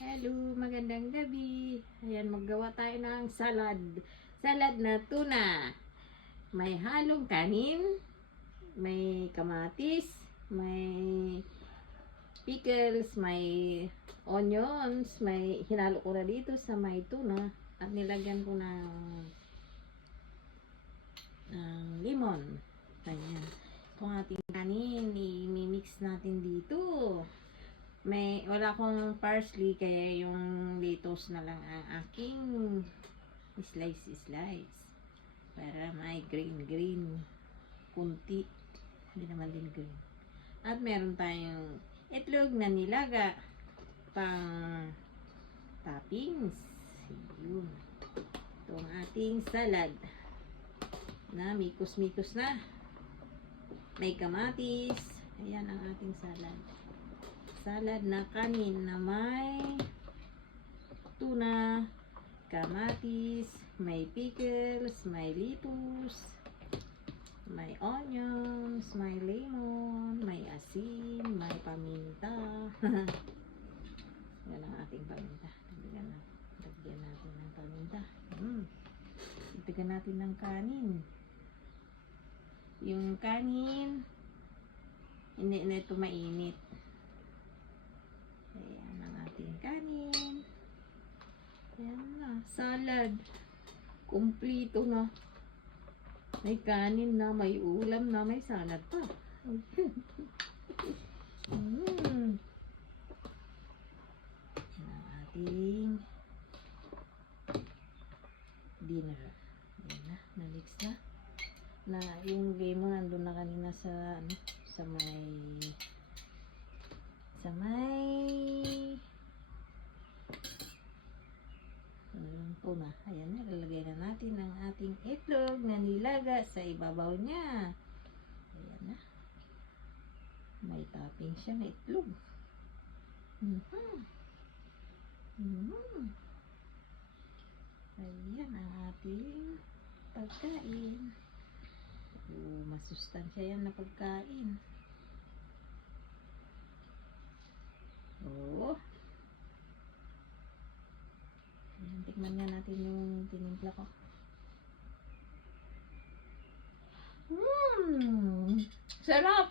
Hello, magandang gabi. Ayan, maggawa tayo ng salad. Salad na tuna. May halong kanin, may kamatis, may pickles, may onions, may hinalo ko na dito sa may tuna at nilagyan ko ng lemon. Ayan. Itong ating kanin, i-mix natin dito. Wala akong parsley kaya yung lettuce na lang ang aking slice para may green kunti, hindi naman din green. At meron tayong itlog na nilaga pang toppings. Yun. Ito ang ating salad na mikos na may kamatis. Ayan ang ating salad na kanin na may tuna, kamatis, may pickles, may lettuce, may onions, may lemon, may asin, may paminta. Yan ang ating paminta. Lagyan natin ng paminta. Itigan natin ng kanin. Yung kanin, hindi na ito mainit. Ayan ang ating kanin. Ayan na. Salad. Kumplito na. May kanin na, may ulam na, may salad pa. Ayan ang ating dinner. Ayan na. Na-mix na. Yung game mo nandun na kanina sa tuna. Ayan na, lalagay na natin ang ating itlog na nilaga sa ibabaw niya. Ayan na. May topping siya na itlog. Ayan ang ating pagkain. Masustansya yan na pagkain. Ayan, tikman nga natin yung tinimpla ko. Sarap!